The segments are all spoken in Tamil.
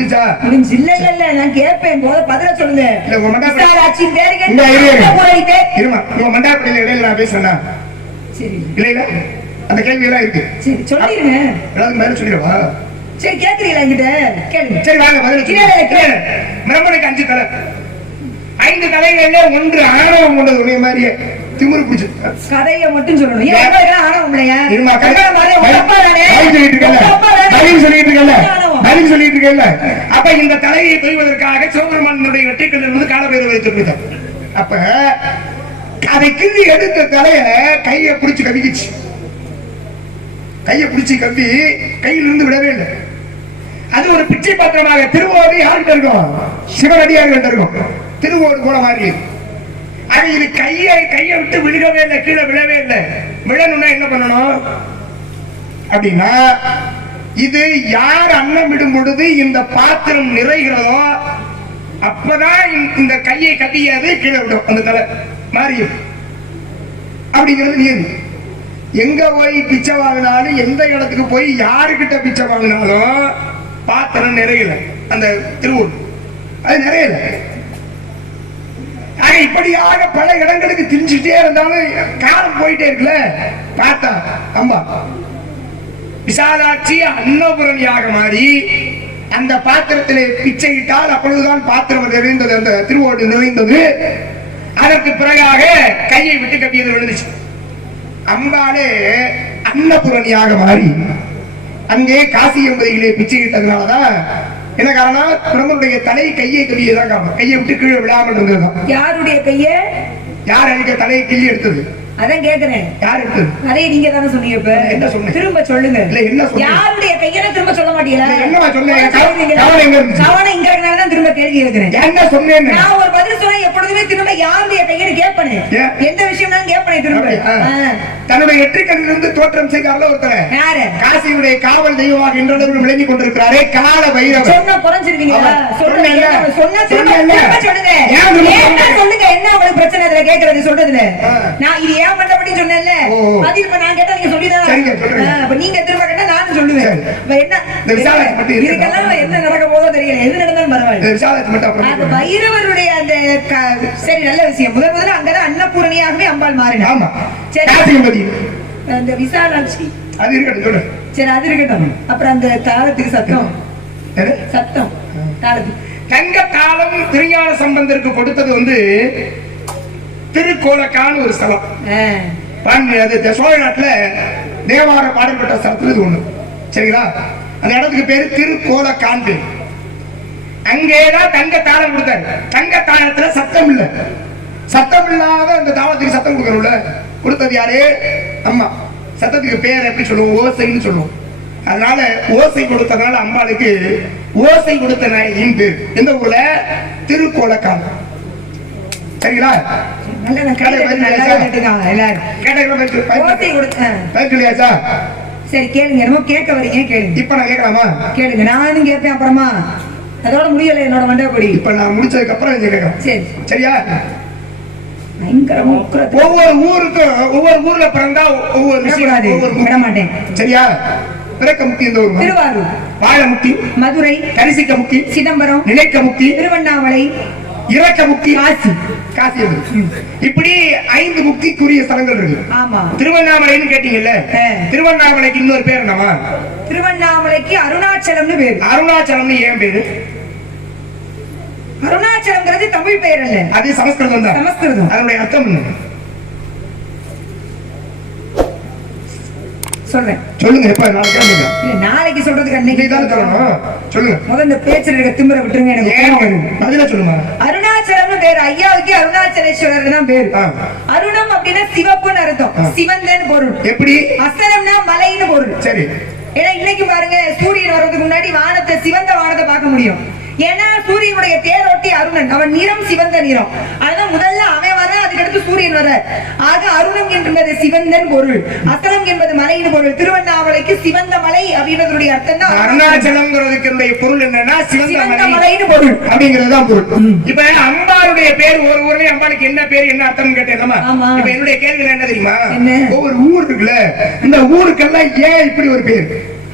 கூட்டணி சேர்க்கிறீங்களா முடிஞ்சுச்சா முடிஞ்சு இல்ல இல்ல இல்ல நான் கேட்பேன். போத பதில சொல்லுங்க இல்ல, உங்க பேரு கேட்டு இருமா இடையில நான் சரி. அந்த கேள்வி எல்லாம் இருக்கு. சரி சொல்லிருங்க. சொல்லிடவா? சரி கேக்குறீங்களா என்கிட்ட? கேளுங்க சரி வாங்க பதில். பிரம்மனுக்கு அஞ்சு தலை. ஐந்து தலைகள்ல ஒன்று ஆணவம் கொண்டது. உடைய மாதிரியே திமிரு பிடிச்சு. கதையை மட்டும் சொல்லணும். ஏன் இல்லையா? இருமா மாதிரி சொல்லிட்டு இருக்கல சொல்லிட்டு இருக்கல ஆணவம். பதில் சொல்லிட்டு இருக்கல அப்ப இந்த தலையை தொய்வதற்காக சிவபெருமானுடைய வெற்றிக்கல் இருந்து காலபைரவரை சொல்லிட்டார் அப்ப அதை கிள்ளி எடுத்த தலைய கையை பிடிச்சு கவிக்குச்சு. கையை பிடிச்சு கவி கையில் இருந்து விடவே இல்லை. அது ஒரு பிச்சை பாத்திரமாக திருவோடு யார்கிட்ட இருக்கும்? சிவனடியார்கிட்ட இருக்கும். திருவோடு போல மாதிரி. அது இது கையை கையை விட்டு விழுகவே இல்லை கீழே விழவே இல்லை. விழணும்னா என்ன பண்ணணும்? அப்படின்னா இது யார் அன்னமிடும் பொழுது இந்த பாத்திரம் நிறைகிறதோ அப்பதான் இந்த- கையை கட்டியாது கீழே விடும். அந்த தலை மாறியும் அப்படிங்கிறது நியதி. எங்க போய் பிச்சை வாங்கினாலும் எந்த இடத்துக்கு போய் யாருக்கிட்ட பிச்சை வாங்கினாலும் பாத்திரம் நிறையல. அந்த திருவூர். அது நிறையல. ஆக இப்படியாக பல இடங்களுக்கு திரிஞ்சுட்டே இருந்தாலும் காலம் போயிட்டே இருக்குல்ல. பார்த்தா அம்மா விசாலாட்சி அன்னபுரணியாக மாறி அந்த பாத்திரத்திலே பிச்சையிட்டால் அப்பொழுதுதான் பாத்திரம் நிறைந்தது அந்த திருவோடு நிறைந்தது. அதற்கு பிறகாக கையை விட்டு கட்டியது விழுந்துச்சு. அம்பாலே அன்னபுரணியாக மாறி அங்கே காசி எம்பதிகளே பிச்சையிட்டதுனாலதான் என்ன காரணம் பிரம்மனுடைய தலை கையை கவியதான் காரணம். கையை விட்டு கீழே விழாமல் இருந்ததுதான். யாருடைய கைய? யார் அன்னைக்கு தலையை கிள்ளி எடுத்தது? அதான் கேக்குறேன் யார் எடுத்தது நிறைய நீங்க தானே சொன்னீங்க இப்ப என்ன? திரும்ப சொல்லுங்க இல்ல, என்ன சொன்னேன்? யாருடைய திரும்ப சொல்ல மாட்டீங்களா? கவனம் எங்க? கவனம் இங்க இருக்கனால தான் திரும்ப கேள்வி என்ன நான் ஒரு பதில் சொன்னா எப்பொழுதுமே திரும்ப யாருடைய கேட்பேன் ஏன்? எந்த விஷயம்னாலும் கேட்பேன் திரும்ப. தன்னுடைய வெற்றிக்கண்ணிலிருந்து தோற்றம் செய்தார்ல ஒருத்தர் யாரு காசியுடைய காவல் தெய்வமாக இன்றளவில் விளங்கி கொண்டிருக்கிறாரே கால பைரவர் சொன்னா குறைஞ்சிருவீங்களா ஆமா. சொல்லுங்க? சொன்னா திரும்ப சொல்லுங்க? சொல்லுங்க என்ன உங்களுக்கு பிரச்சனை இதுல கேக்குறது சொல்றதுல. நான் இது ஏன் பண்ணபடி சொன்னேன்ல. ஓ, ஓ. அது இப்ப நான் கேட்டா நீங்க. ஆ, இப்ப நீங்க திரும்ப கேட்டா நானும் சொல்லுவேன். என்ன. இதுக்கெல்லாம் என்ன நடக்க போதோ தெரியல. எது நடந்தாலும் பரவாயில்ல. பைரவருடைய அந்த சரி நல்ல விஷயம். முதல் முதல்ல அங்கதான் அன்னபூரணியாகவே அம்பாள் மாறினா ஆமா. சரி. அந்த விசாலாட்சி. அது இருக்கட்டும் சொல்லு. சரி அது இருக்கட்டும். அப்புறம் அந்த தாளத்துக்கு சத்தம்? சத்தம். தாளத்துக்கு. தங்க தாளம் திருஞான சம்பந்தருக்கு கொடுத்தது வந்து திருக்கோலக்கான ஒரு ஸ்தலம். அது சோழ நாட்டுல தேவார பாடல்பட்ட ஸ்தலத்துல இது ஒண்ணு. சரிங்களா? அந்த இடத்துக்கு பேரு திருக்கோலக்கான் பேரு அங்கேதான் தங்க தாளம் கொடுத்தாரு. தங்க தாளத்துல சத்தம் இல்ல. சத்தம் இல்லாத அந்த தாளத்துக்கு சத்தம் கொடுக்கணும்ல. கொடுத்தது யாரு? அம்மா. சத்தத்துக்கு பேர் எப்படி சொல்லுவோம்? ஓசைன்னு சொல்லுவோம். அதனால ஓசை கொடுத்ததுனால அம்பாளுக்கு ஓசை கொடுத்த நாயகின் பேர் எந்த ஊர்ல? திருக்கோலக்கான் சரிங்களா? சரி? கேளுங்க என்னமோ கேட்க வரீங்க கேளுங்க. இப்ப நான் கேட்கலாமா? கேளுங்க நானும் கேட்பேன் அப்புறமா. அதோட முடியல என்னோட மண்டபடி இப்ப நான் முடிச்சதுக்கு அப்புறம் கேட்கலாம். சரி. சரியா? ஒவ்வொரு ஊருக்கும் ஒவ்வொரு ஊர்ல பிறந்தா ஒவ்வொரு விட. மாட்டேன் சரியா? பிறக்க திருவாரூர். வாழ முக்கி மதுரை. கரிசிக்க முக்கி சிதம்பரம். நினைக்க முக்கி திருவண்ணாமலை. இறக்க முக்கி காசி. காசி. இப்படி ஐந்து முக்கிக்குரிய ஸ்தலங்கள் இருக்கு. ஆமா. திருவண்ணாமலைன்னு கேட்டீங்கல்ல. திருவண்ணாமலைக்கு இன்னொரு பேர் என்னவா திருவண்ணாமலைக்கு அருணாச்சலம்னு பேரு. அருணாச்சலம்னு ஏன் பேரு? அருணாச்சலம்ங்கிறது தமிழ் பெயர் அல்ல. அது சமஸ்கிருதம் தான். சமஸ்கிருதம். அதனுடைய அர்த்தம் என்ன? சொல்றேன். சொல்லுங்க எப்ப நாளைக்கு கேளுங்க இல்ல நாளைக்கு சொல்றதுக்கு அன்னைக்கு தானே சொல்லணும் சொல்லுங்க. முதல்ல இந்த பேச்சுல இருக்க திமிர விட்டுருங்க எனக்கு ஏன் கோவம் வருது. பதில சொல்லுமா? அருணாச்சலம்னு பேரு. ஐயாவுக்கு அருணாச்சலேஸ்வரர் தான் பேரு. அருணம் அப்படின்னா சிவப்புன்னு அர்த்தம். சிவந்தன் பொருள். எப்படி? அஸ்தரம்னா மலைன்னு பொருள். சரி. ஏன்னா இன்னைக்கு பாருங்க சூரியன் வர்றதுக்கு முன்னாடி வானத்தை சிவந்த வானத்தை பார்க்க முடியும். ஏன்னா சூரியனுடைய தேரோட்டி அருணன். அவன் நிறம் சிவந்த நிறம். அதுதான் முதல்ல அவன் வர அதுக்கடுத்து சூரியன் வர. ஆக அருணம் என்பது சிவந்தன் பொருள். அஸ்தரம் என்பது மலையின் பொருள். திருவண்ணாமலைக்கு சிவந்த மலை அப்படின்றதுடைய அர்த்தம் தான் அருணாச்சலம்ங்கிறதுக்கு பொருள் என்னன்னா சிவந்த சிவந்த மலை மலைன்னு பொருள். அப்படிங்கிறது தான் பொருள். இப்ப அம்பாளுடைய பேர் ஒரு ஊர்லயும் அம்பாளுக்கு என்ன பேர் என்ன அர்த்தம் கேட்டேன். இப்ப என்னுடைய கேள்வி என்ன தெரியுமா? ஒவ்வொரு ஊர் இருக்குல்ல இந்த ஊருக்கெல்லாம் ஏன் இப்படி ஒரு பேர்?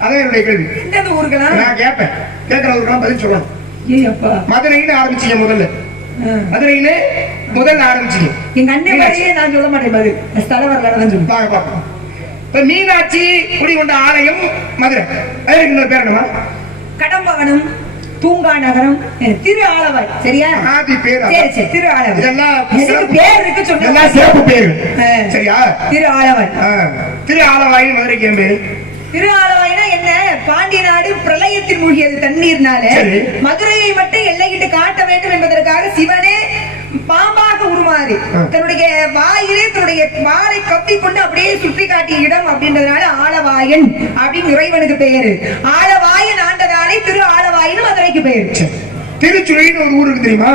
அதான் என்னுடைய கேள்வி. எந்தெந்த ஊருக்கெல்லாம்? நான் கேட்பேன். கேட்கிற ஊருக்கெல்லாம் பதில் சொல்லணும். மதுரைன்னு ஆரம்பிச்சீங்க முதல்ல. மதுரைன்னு முதல்ல ஆரம்பிச்சீங்க. எங்க அண்ணன் வரையே நான் சொல்ல மாட்டேன் பதில் பார்ப்போம். இப்ப மீனாட்சி குடிகொண்ட ஆலயம் மதுரை. அதுக்கு இன்னொரு பேர் என்னமா கடம்பவனம் தூங்கா நகரம் திரு ஆலவாய். சரியா? ஆதி பேர் அதான். சரி சரி திரு ஆலவாய். இதெல்லாம் பேர் இருக்கு சொன்னா சிறப்பு பேரு. சரியா? திரு ஆலவாய். திரு ஆலவாயின் மதுரைக்கு என் பேரு திரு ஆலவாய்னா என்ன? பாண்டி நாடு பிரளயத்தில் மூழ்கியது தண்ணீர்னால. மதுரையை மட்டும் எல்லையிட்டு காட்ட வேண்டும் என்பதற்காக சிவனே பாம்பாக உருமாறி. தன்னுடைய வாயிலே தன்னுடைய வாளை கப்பி கொண்டு அப்படியே சுற்றி காட்டிய இடம் அப்படின்றதுனால ஆலவாயன் அப்படின்னு இறைவனுக்கு பெயரு. ஆலவாயன் ஆண்டதாலே திரு ஆலவாயன் மதுரைக்கு பெயர். திருச்சுழின்னு ஒரு ஊர் இருக்கு தெரியுமா?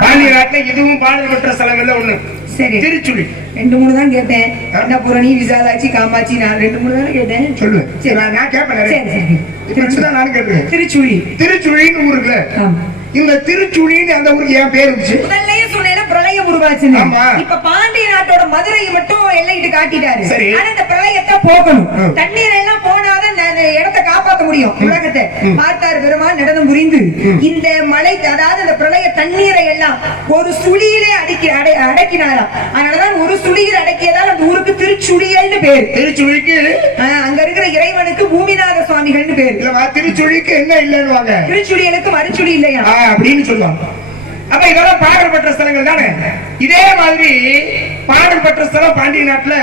பாண்டிய நாட்டுல இதுவும் பாடல் பெற்ற ஸ்தலங்கள்ல ஒண்ணு. சரி. திருச்சுழி ரெண்டு மூணு தான் கேட்டேன். அன்னபூரணி விசாலாட்சி காமாட்சி நான் ரெண்டு மூணு தானே கேட்டேன்? சொல்லுவேன் சரி. நான் நான் கேட்பேன் சரி தான் நானும் கேட்டுருக்கேன் திருச்சுழி. திருச்சுழின்னு ஊர் இருக்குல்ல. ஆமா. இந்த திருச்சுழின்னு அந்த ஊருக்கு ஏன் பேர் இருந்துச்சு உருவாச்சுன்னு ஆமா. இப்ப பாண்டிய நாட்டோட மதுரையை மட்டும் காட்டிட்டாரு. சரி. ஆனா இந்த பிரளயத்தை போகணும் ம். தண்ணீர் எல்லாம் போனாதான் இந்த- இந்த இடத்தை காப்பாத்த முடியும். உலகத்தை. ம். பார்த்தார் பெருமான் நடனம் புரிந்து. இந்த அதாவது பிரளய தண்ணீரை எல்லாம் ஒரு சுழியிலே அடக்கி அடை- அடக்கினாராம் அதனாலதான் ஒரு சுழியில் அடக்கியதால் அந்த ஊருக்கு திருச்சுழியல்னு பேரு. திருச்சுழிக்கு? அங்க இருக்கிற இறைவனுக்கு பூமிநாத சுவாமிகள்னு பேரு. திருச்சுழிக்கு என்ன இல்லைன்னுவாங்க? திருச்சுழியலுக்கு மறுச்சுழி இல்லையா? அப்படின்னு சொல்லுவாங்க. அப்ப இதெல்லாம் பாடல் பெற்ற ஸ்தலங்கள் தானே? இதே மாதிரி பாடல் பெற்ற ஸ்தலம் பாண்டிய நாட்டுல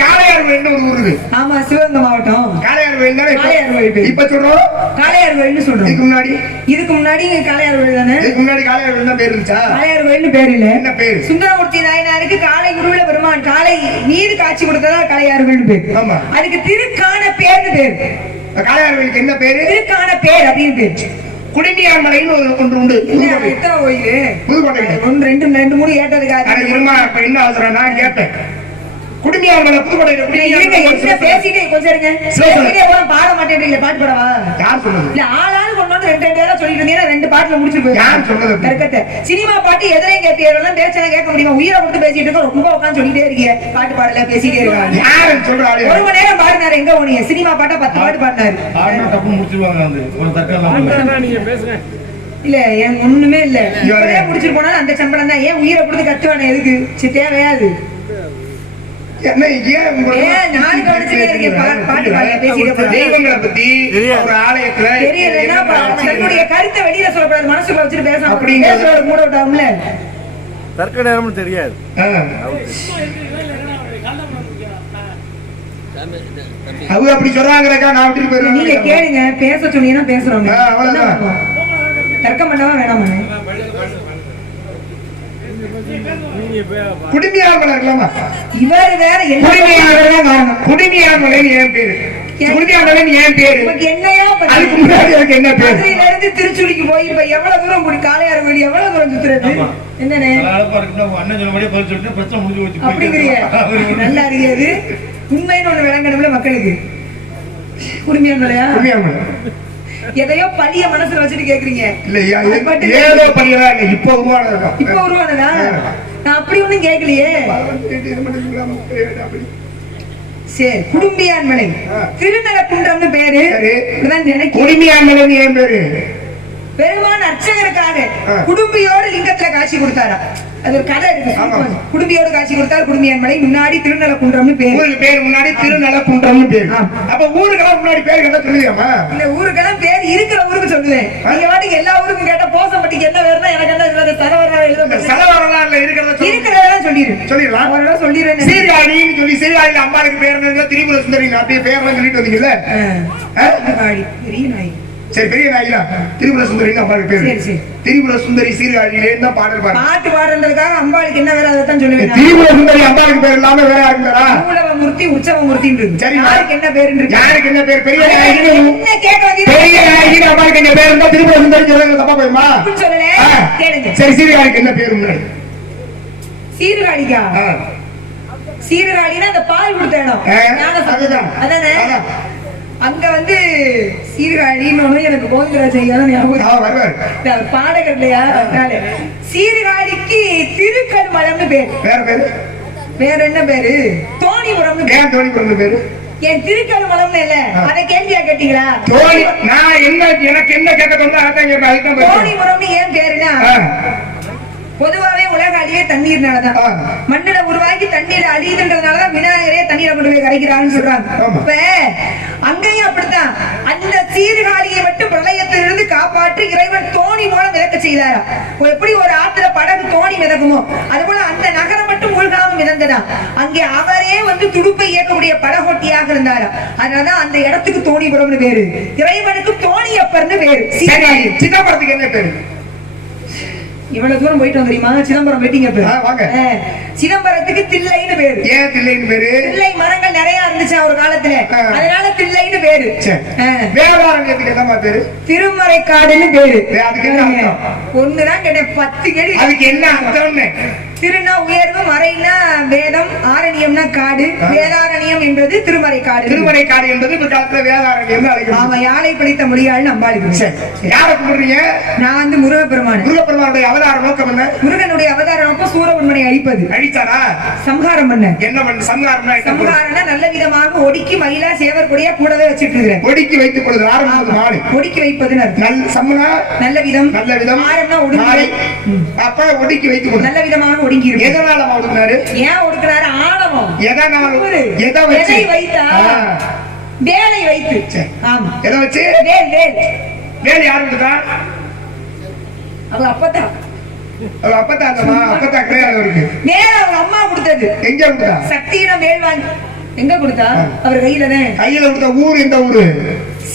காளையார் ஒரு ஊர் ஆமா சிவகங்கை மாவட்டம். காளையார் கோயில் தானே காளையார் கோயில் இப்ப- சொல்றோம்? காளையார் சொல்றோம். இதுக்கு முன்னாடி? இதுக்கு முன்னாடி காளையார் கோயில் தானே? இதுக்கு முன்னாடி காளையார் தான் பேர் இருந்துச்சா? காளையார் பேர் இல்ல. என்ன பேரு? சுந்தரமூர்த்தி நாயனாருக்கு காளை உருவில பெருமான் காளை நீர் காட்சி கொடுத்ததா காளையார் கோயில்னு பேர். ஆமா. அதுக்கு திருக்கான பேர்னு பேர். காளையார் என்ன பேரு? திருக்கான பேர் அப்படின்னு பேர். குடிமியார் மலைன்னு ஒரு ஒன்று உண்டு. புதுக்கோட்டை. ஒன்று ரெண்டு ரெண்டு மூணு அட ஏற்றதுக்காக இருமா இப்ப என்ன அவசரம் நான் கேட்டேன். குடிமியார் மலை குடிமியார் பேசிட்டே கொஞ்சம் இருங்க. பாட மாட்டேன்றீங்களே பாட்டு பாடவா? யார் இல்ல ஆளாளு பேரா சொல்லிட்டு இருந்தீங்கன்னா ரெண்டு பாட்டுல? தர்க்கத்தை சினிமா பாட்டு எதிரே கேட்பீர்கள் பேச்சா கேட்க முடியுமா? உயிரை கொடுத்து பேசிட்டு இருக்க ரொம்ப உட்காந்து சொல்லிட்டே இருக்கீங்க. பாட்டு பாடல பேசிட்டே இருக்காங்க. யாரு சொல்ற ஆளு ஒரு மணி நேரம் பாடினாரு. எங்க போனீங்க? சினிமா பாட்டா பத்து பாட்டு பாடினாரு. இல்ல எனக்கு ஒண்ணுமே இல்ல. இப்பவே முடிச்சிட்டு போனாலும் அந்த சம்பளம் தான். ஏன் உயிரை கொடுத்து கத்துவானே? எதுக்கு? தேவையாது பேசிட்டு போறேன். தெய்வங்களை பத்தி ஒரு ஆலயத்துல தெரியலன்னா தன்னுடைய கருத்தை வெளியில சொல்லக்கூடாது மனசுக்குள்ள வச்சுட்டு பேசாம அப்படிங்கிறது. பேசுறவருக்கு மூட விட்டாங்கல்ல தர்க்க நேரம்னு தெரியாது. அவங்க அப்படி சொல்றாங்கறக்கா நான் விட்டுட்டு நீங்க போயிருவேன் கேளுங்க பேச சொன்னீங்கன்னா அவ்வளவுதான். தர்க்கம் பண்ணவா வேணாமா? குடிமியார் மலை இருக்கலாமா இவர் வேற மலை குடிமியார் மலைன்னு ஏன் பேரு. குடிமியார் மலைன்னு ஏன் பேரு. உனக்கு என்னையோ பத்தி- அதுக்கு முன்னாடி எனக்கு என்ன பேரு? மதுரையில இருந்து திருச்சுழிக்கு போய் இப்ப எவ்வளவு தூரம் கூடி காளையார் கோயில் எவ்வளவு தூரம் சுத்துறது. என்னன்னு அண்ணன் சொன்னபடியே பதில் சொல்லிட்டு பிரச்சனை முடிஞ்சு போச்சு. அப்படிங்கிறிய. நல்லா இருக்குது உண்மைன்னு ஒண்ணு விளங்கணும்ல மக்களுக்கு. குடும்பியா இல்லையா குடிமியார் மலை எதையோ பழிய மனசுல வச்சுட்டு கேக்குறீங்க. இல்லையா ஏதோ பண்ணிடலாம் இல்ல இப்ப உருவானதான் இப்ப உருவானதா? நான் அப்படி ஒண்ணும் கேட்கலையே சரி குடும்பியான் மலை. திருநலக்குன்றம்னு பேரு. குடிமியார் மலைன்னு ஏன் பேரு? பெருமான் அர்ச்சகருக்காக. குடும்பியோடு லிங்கத்துல காட்சி கொடுத்தாரா? அது ஒரு கதை இருக்கு. குடும்பியோடு காட்சி கொடுத்தார் குடும்பியான் மலை. முன்னாடி திருநலக்குன்றம்னு பேரு. ஊருக்கு பேர் முன்னாடி திருநலக்குன்றம்னு பேரு. ஆ. அப்ப ஊருக்கெல்லாம் முன்னாடி பேர் என்ன சொல்லுவியாமா இந்த ஊருக்கெல்லாம் பேர் இருக்கிற ஊருக்கு சொல்லுவேன். நீங்க வாட்டுக்கு எல்லா ஊருக்கும் கேட்டா போசப்பட்டிக்கு என்ன வேறுனா எனக்கு என்ன இதுல தலைவரா எழுத செலவரலாறுல இருக்கிறத. இருக்கிறதா சொல்லிரு. சொல்லிடலாம். அவரோட சொல்லிடுறேன் சீர்காழின்னு சொல்லி சீர்காழியில அம்பாளுக்கு பேர் திரிபுர சுந்தரி அப்படியே பேர்லாம் சொல்லிட்டு வந்தீங்கல்ல? பெரிய நாய். சரி பெரிய நாயிலா திரிபுர சுந்தரின்னு அம்பாளுக்கு பேரு. திரிபுர சுந்தரி சீர்காழியிலே தான் பாடல் பாரு பாட்டு பாடுறதுக்காக அம்பாளுக்கு என்ன வேற அதைத்தான் சொல்லுவேன். திரிபுர சுந்தரி அம்பாளுக்கு பேர் இல்லாம வேற யாருக்கு பேரா இருக்கு சரி. யாருக்கு என்ன இருக்கு யாருக்கு என்ன பேர் பெரிய என்ன கேட்க? பெரிய நாயகின்னு அம்பாளுக்கு என்ன பேர் இருந்தா திரிபுர சுந்தரி சொல்லுங்க தப்பா சொல்லல. கேளுங்க சரி சீர்காழிக்கு என்ன பேர் சீர்காழிக்கா ஆ. சீர்காழின்னா அந்த பால் கொடுத்த இடம். அதானே அதான். அங்க வந்து சீர்காழின்னு ஒண்ணு எனக்கு கோவிந்தராஜ் ஐயா ஞாபகம் பாடகர் இல்லையா அதனால சீர்காழிக்கு திருக்கல்மலம்னு பேர். வேற பேரு? வேற என்ன பேரு? தோணிபுரம்னு பேர். ஏன் தோனி பேரு? என் திருக்கழுமலம்னு இல்ல. அதை கேள்வியா கேட்டீங்களா? தோணி நான் என்ன எனக்கு என்ன கேட்க தோணுதோ அதான் கேட்பேன் அதுதான் பேசுவேன். தோணிபுரம்னு ஏன் பேருனா பொதுவாவே உலக அழிவே தண்ணீர்னாலதான். மண்ணுல உருவாக்கி தண்ணீர் அழியுதுன்றதுனாலதான் விநாயகரே தண்ணீரை கொண்டு போய் கரைக்கிறான்னு சொல்றாங்க. இப்ப அங்கேயும் அப்படித்தான். அந்த சீர்காழியை மட்டும் பிரளயத்திலிருந்து காப்பாற்றி இறைவன் தோணி மூலம் மிதக்க செய்தாரா? எப்படி ஒரு ஆத்துல படகு தோணி மிதக்குமோ? அதுபோல அந்த நகரம் மட்டும் மூழ்காம மிதந்ததா? அங்கே அவரே வந்து துடுப்பை இயக்கக்கூடிய படகோட்டியாக இருந்தாரா? அதனாலதான் அந்த இடத்துக்கு தோணிபுரம்னு பேரு. இறைவனுக்கு தோணியப்பர்னு பேரு. சரி சீர்காழி. சிதம்பரத்துக்கு என்ன பேரு? இவ்வளவு தூரம் போயிட்டு வந்தோம் தெரியுமா? சிதம்பரம் வெட்டிங்க பேரு வாங்க. சிதம்பரத்துக்கு தில்லைன்னு பேரு. ஏன் தில்லைன்னு பேரு? தில்லை மரங்கள் நிறைய இருந்துச்சு ஒரு காலத்துல. அதனால தில்லைன்னு பேரு. வேதாரண்யத்துக்கு என்னமா பேரு? திருமறைக்காடுன்னு பேரு. ஏ, அதுக்கு என்ன அர்த்தம்? ஒண்ணுதான் கேட்டேன் பத்து கேள்வி. அதுக்கு என்ன அர்த்தம்னு? திருனா உயர்வு மறைனா வேதம் ஆரண்யம்னா காடு. வேதாரண்யம் என்பது திருமறை காடு. திருமறை காடு என்பது காலத்துல வேதாரண்யம் ஆமா யாழை பிடித்த அம்பாளுக்கு சரி. யார கும்பிடுறீங்க? நான் வந்து முருகப்பெருமான். முருகப்பெருமானுடைய அவதார நோக்கம் என்ன? முருகனுடைய அவதார நோக்கம் சூரபன்மனை அழிப்பது. அழிச்சாரா? சம்ஹாரம் பண்ண. என்ன பண்ண? சம்ஹாரம்னா பண்ண? சம்ஹாரம்னா நல்ல விதமாக ஒடுக்கி மயிலா சேவர் கூடிய கூடவே வச்சிட்டு இருக்கிறேன். ஒடுக்கி வைத்துக் கொள்வது ஆரம்பிச்சது மாடு ஒடுக்கி வைப்பதுன்னு. நல்ல சம்மனா நல்ல விதம். நல்ல விதம். ஆரம்னா மாடு. ஒடுங்கி அப்ப ஒடுக்கி வைத்துக் நல்ல விதமாக ஒடுங்கி இருக்கு எதனால ஒடுக்கினாரு? ஏன் ஒடுக்குறாரு? ஆணவம் எதனால. எதை வச்சு? வைத்தா? வேலை வைத்து. ஆமா. எதை வச்சு? வேல் வேல். வேலை யாரு கொடுத்தா? அவங்க அப்பதான் அவ அப்பத்தா அந்தமா அப்பத்தா கிடையாது அவருக்கு வேல் அவங்க அம்மா கொடுத்தது. எங்க கொடுத்தா? சக்தியிடம் வேல் வாங்கி. எங்க கொடுத்தா. அவர் கையில தான் கையில கொடுத்த ஊர் எந்த ஊரு?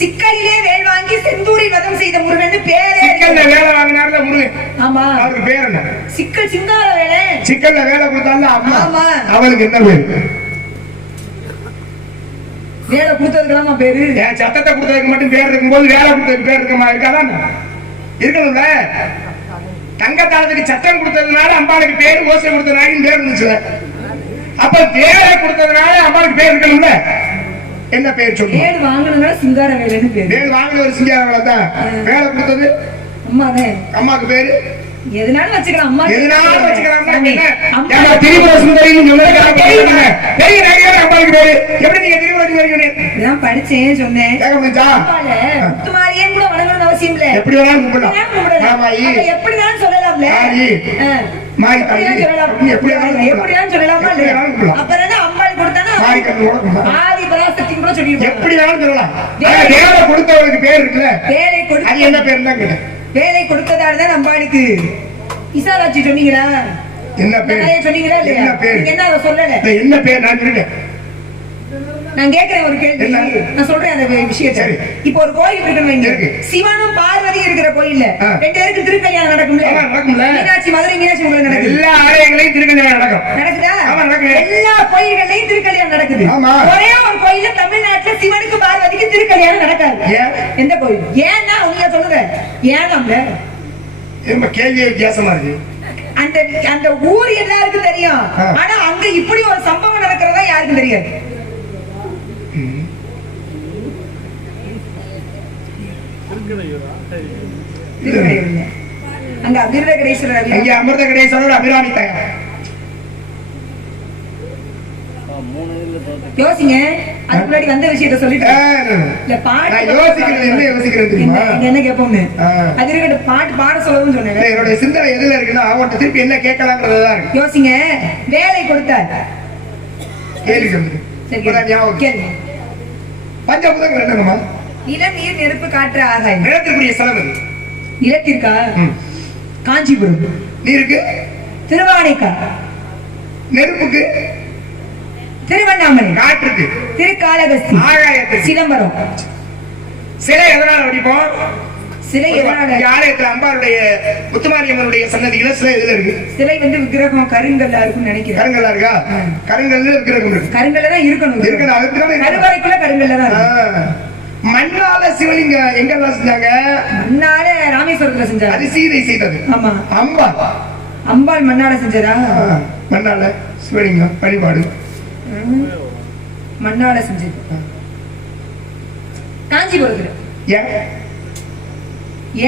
சிக்கலிலே வேல் வாங்கி செந்தூரில் வதம் செய்த முருகன் பேரே சிக்கல்ல வேலை வாங்கினார்ல முருகன்? ஆமா. அவருக்கு பேர் என்ன? சிக்கல் சிங்கார வேலை. சிக்கல்ல வேலை கொடுத்தால அம்மா. ஆமா. அவருக்கு என்ன பேர்? வேலை கொடுத்ததுக்கெல்லாம் பேரு? என் சத்தத்தை கொடுத்ததுக்கு மட்டும் பேர் இருக்கும்போது வேலை கொடுத்ததுக்கு பேர் இருக்குமா இருக்காதான் இருக்கணும்ல. தங்கத்தாளத்துக்கு சட்டம் கொடுத்ததுனால அம்பாளுக்கு பேர் ஓசை கொடுத்ததுனால பேர் இருந்துச்சுல. அப்ப வேலை கொடுத்ததுனால அம்பாளுக்கு பேர் இருக்கணும்ல. என்ன பேர் சொல்லு? வேல் வாங்கினதுனால சிங்கார வேலைன்னு பேரு வேலை தான்? வேலை கொடுத்தது? அம்மாக்கு பேரு? எதுனாலும் வச்சுக்கலாம் அம்மா எதனால வச்சுக்கலாம்னா என்ன? அம்மா ஏன்னா திரிபுர சுந்தரின்னு சொன்னதுக்கு அப்புறம் என்ன? பெரிய நடிகர் அம்பாளுக்கு பேரு எப்படி நீங்க திரிபுர சுந்தரி சொன்னீங்க? இதான் படிச்சேன் சொன்னேன். முத்துமாரியன்னு கூட வணங்கணும்னு அவசியம் இல்ல. எப்படி வேணாலும் கும்பிடலாம். சொல்லலாம்ல. மாறி எப்படி வேணாலும் சொல்லலாமா? இல்லையா? அப்புறம் ஆதி பராசக்திக்கு கூட சொல்லிருப்பாங்க. எப்படி வேணாலும் சொல்லலாம். வேலை கொடுத்தவருக்கு பேர் இருக்குல்ல? வேலை கொடு அது என்ன பேர் தான் கேட்டேன் வேலை கொடுத்ததால தான் அம்பாளுக்கு விசாலாட்சி சொன்னீங்களா? என்ன பேர்? சொன்னீங்களா என்ன பேர்? என்ன சொல்லல? என்ன பேர் நான் சொல்லிட்டேன். நான் கேக்குறேன் ஒரு கேள்வி? நான் சொல்றேன் அந்த விஷயத்தை. இப்போ ஒரு கோயில் இருக்குன்னு வைங்க இருக்கு. சிவனும் பார்வதி இருக்கிற கோயில்ல. ரெண்டு பேருக்கு திருக்கல்யாணம் நடக்கும்ல. மீனாட்சி மதுரை மீனாட்சி உங்களுக்கு நடக்குது எல்லா ஆலயங்களையும் திருக்கல்யாணம் நடக்கும் நடக்குதா ஆமா, நடக்குது. எல்லா கோயில்கள்லயும் திருக்கல்யாணம் நடக்குது. ஒரே ஒரு கோயில்ல தமிழ்நாட்டுல சிவனுக்கு பார்வதிக்கு திருக்கல்யாணம் நடக்காது எந்த கோயில் ஏன்னா நீங்க சொல்லுங்க ரொம்ப கேள்வி வித்தியாசமா இருக்கு அந்த அந்த ஊர் எல்லாருக்கும் தெரியும். ஆனா அங்க இப்படி ஒரு சம்பவம் நடக்கிறதா யாருக்கும் தெரியாது அங்க அமிர்த கணேஸ்வரர் இங்க இல்லையா? அமிர்த கணேஸ்வரர் அபிராமி தாயார். யோசிங்க அதுக்கு முன்னாடி வந்த விஷயத்த சொல்லிட்டு ஆ, இல்ல பாட்டு யோசிக்கிறது என்ன யோசிக்கிறது என்ன- கேட்போம்னு. அது பாட்டு பாட சொல்லவும் சொன்னேன். இல்ல, என்னுடைய சிந்தனை எதுல இருக்குன்னா அவன்கிட்ட திருப்பி என்ன கேட்கலாங்கிறதுதான் இருக்கு. யோசிங்க வேலை கொடுத்தார். கேள்வி சொல்லுங்க பஞ்சபூதங்கள் என்னங்கம்மா? நிலம் நீர் நெருப்பு காற்று ஆகாயம் நிலத்திற்குரிய செலவு இது. நிலத்திற்கா. காஞ்சிபுரம். நீருக்கு? திருவானைக்கா. நெருப்புக்கு? திருவண்ணாமலை. காற்றுக்கு. திருக்காளகஸ்தி ஆகாயத்துக்கு. சிதம்பரம். சிலை எதனால வடிப்போம்? சிலை எதனால ஆலயத்துல அம்பாருடைய முத்துமாரியம்மனுடைய சன்னதியில சிலை எதுல இருக்கு? சிலை வந்து விக்கிரகம் கருங்கல்லா இருக்கும்னு நினைக்கிறேன். கருங்கல்லா இருக்கா? கருங்கல்ல விக்கிரகம் இருக்கு. கருங்கல்ல தான் இருக்கணும். இருக்கணும். அதுக்கு. கருவறைக்குள்ள கருங்கல்ல தான். இருக்கும். மண்ணால சிவலிங்க எங்கெல்லாம் செஞ்சாங்க? மண்ணால ராமேஸ்வரத்துல செஞ்சாரு அது சீதை செய்தது. ஆமா. அம்பா அம்பாள் மண்ணால செஞ்சதா. மண்ணால சிவலிங்கம் வழிபாடு. மண்ணால செஞ்சது. காஞ்சிபுரத்துல ஏன்?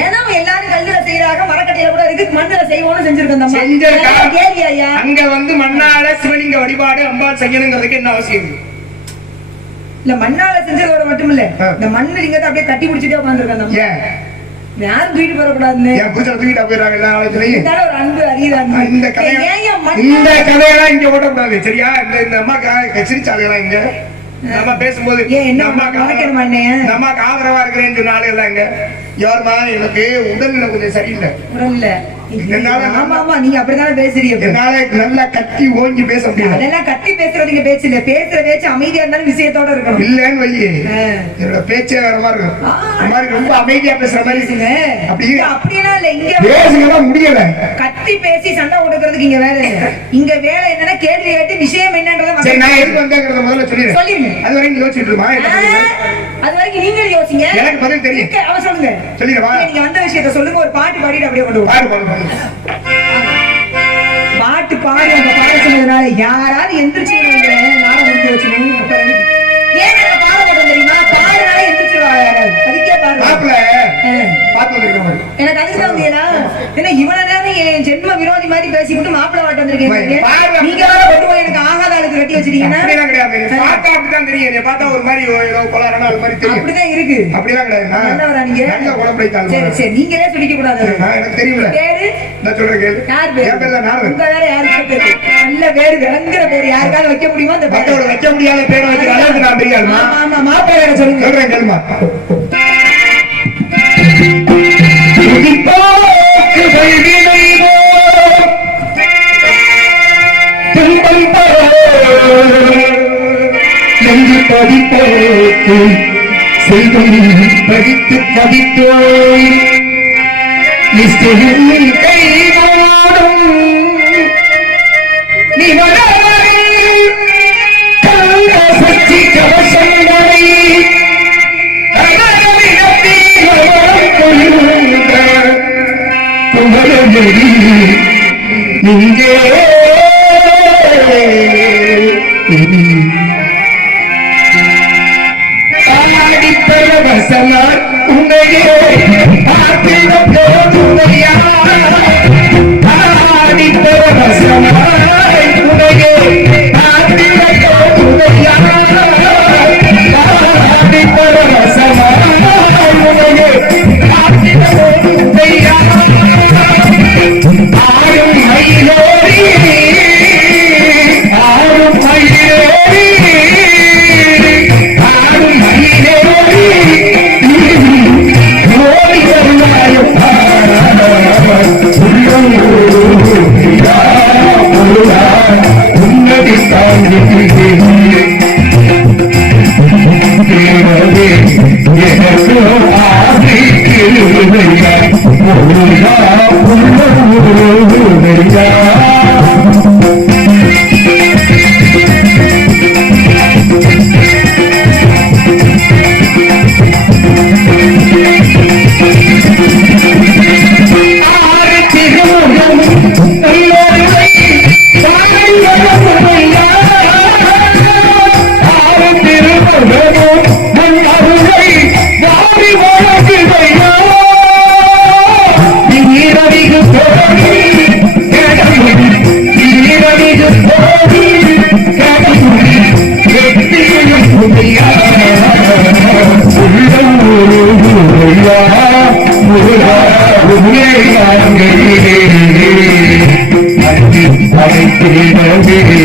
ஏன்னா எல்லாரும் கல்லுல செய்யறாங்க மரக்கட்டையில கூட இருக்கு. மண்ணுல செய்வோம்னு செஞ்சிருக்கோம் கேள்வி ஐயா? அங்க வந்து மண்ணால சிவலிங்க வழிபாடு அம்பாள் செய்யணுங்கிறதுக்கு என்ன அவசியம்? இல்ல மண்ணால செஞ்சதோட மட்டும் இல்ல. இந்த மண்ணு லிங்கத்தை அப்படியே கட்டி பிடிச்சிட்டே உட்காந்துருக்காங்க யாரும் தூக்கிட்டு போறக்கூடாதுன்னு. பூஜை தூக்கிட்டா போயிடுறாங்க எல்லா ஒரு அன்பு அறியுதாங்க இந்த கதையை ஏன் ஏன் இந்த கதையெல்லாம் இங்க ஓட்டக்கூடாது சரியா? இந்த இந்த அம்மா சிரிச்சாளுங்களா இங்க? நம்ம பேசும்போது அம்மாக்கு ஆதரவா இருக்கிறேன்னு சொன்ன ஆளு எல்லாம் இங்க. யாருமா எனக்கு உடல்நிலை கொஞ்சம் சரியில்லை. ஆமா நீங்க பேசுறீங்க. என்னால நல்லா கத்தி ஓங்கி பேச அதெல்லாம் கத்தி பேசுறதுங்க பேச்சு இல்ல. பேசுற பேச்சு அமைதியா இருந்தாலும் விஷயத்தோட இருக்கணும். இல்லன்னு வையி. என்னோட பேச்சே வேற மாதிரி இருக்கும். ஆ. இந்த மாதிரி ரொம்ப அமைதியா பேசுற மாதிரி அப்படி அப்படியெல்லாம் இல்ல. இங்க பேசுங்கதான் முடியல. கத்தி பேசி சண்டை கொடுக்கறதுக்கு இங்க வேலை இங்க வேலை என்னன்னா கேள்வி கேட்டு விஷயம் என்னன்றதை சரி மக்கள் நான் எதுக்கு வந்தேங்கிறத முதல்ல சொல்லிடுறேன் சொல்லிருங்க. அது வரைக்கும் யோசிச்சுட்டு இருமா? அது வரைக்கும் நீங்களும் யோசிங்க. எனக்கு பதில் தெரியும். இருக்க, அவ சொல்லுங்க. சொல்லிடவா? நீங்க வந்த விஷயத்த சொல்லுங்க. ஒரு பாட்டு பாடிட்டு அப்படியே கொண்டு பாட்டு பாடி அந்த பாட சொன்னதுனால யாராவது எந்திரிச்சு முடிஞ்சு என்ன? ஏன் பாட மாட்டேன் தெரியுமா? பாடுனால எந்திரிச்சிருவாங்க யாராவது அதுக்கே மாதிரி. எனக்கு அதுக்கு என்ன இவ்வளவு நேரம் என் ஜென்ம விரோதி மாதிரி பேசிக்கிட்டு மாப்பிள்ளை வாட்டு வந்திருக்கீங்க. நீங்க வேற கொண்டு போய் எனக்கு ஆகாத ஆளுக்கு கட்டி வச்சிருக்கீங்கன்னா கிடையாது. பார்த்தா அப்படிதான் தெரியும். என்னை பார்த்தா ஒரு மாதிரி ஏதோ கொலாரான ஆள் மாதிரி தெரியும். அப்படிதான் இருக்கு. அப்படிலாம் கிடையாது. நான் நல்லவரா நீங்க? நல்ல குழப்படைத்தாள் சரி சரி. நீங்களே சொல்லிக்க கூடாது நான் எனக்கு தெரியல. பேரு? நான் சொல்றேன் கேளு. யார் பேரு? என் பேர் தான் நாரதன் உங்க வேற யாருக்கு பேரு? நல்ல பேரு விளங்குற பேரு. யாருக்காவது வைக்க முடியுமா அந்த பேரு? வைக்க முடியாத பேரை வைக்கிற அளவுக்கு நான் பெரிய ஆளுமா ஆமா மாப்பிள்ளை சொல்லுங்க. சொல்றேன் கேளுமா. செய்தினைவோ, துன்பம் பதிப்போக்கு செய்தும் படித்து கவித்தோய் நிஷ்டையில் கைகூடும் நீங்கே பரவசமார் அழைக்கிறதே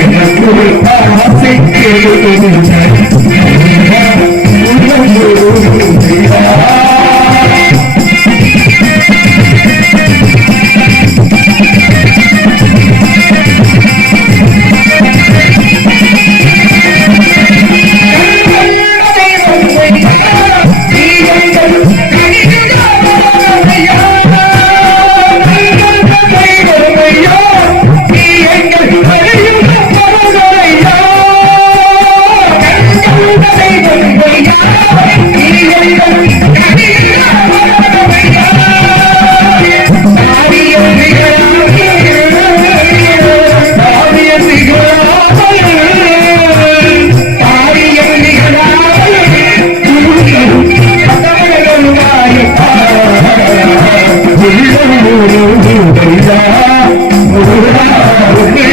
எனக்கு ஒரு ஆசை அழைத்து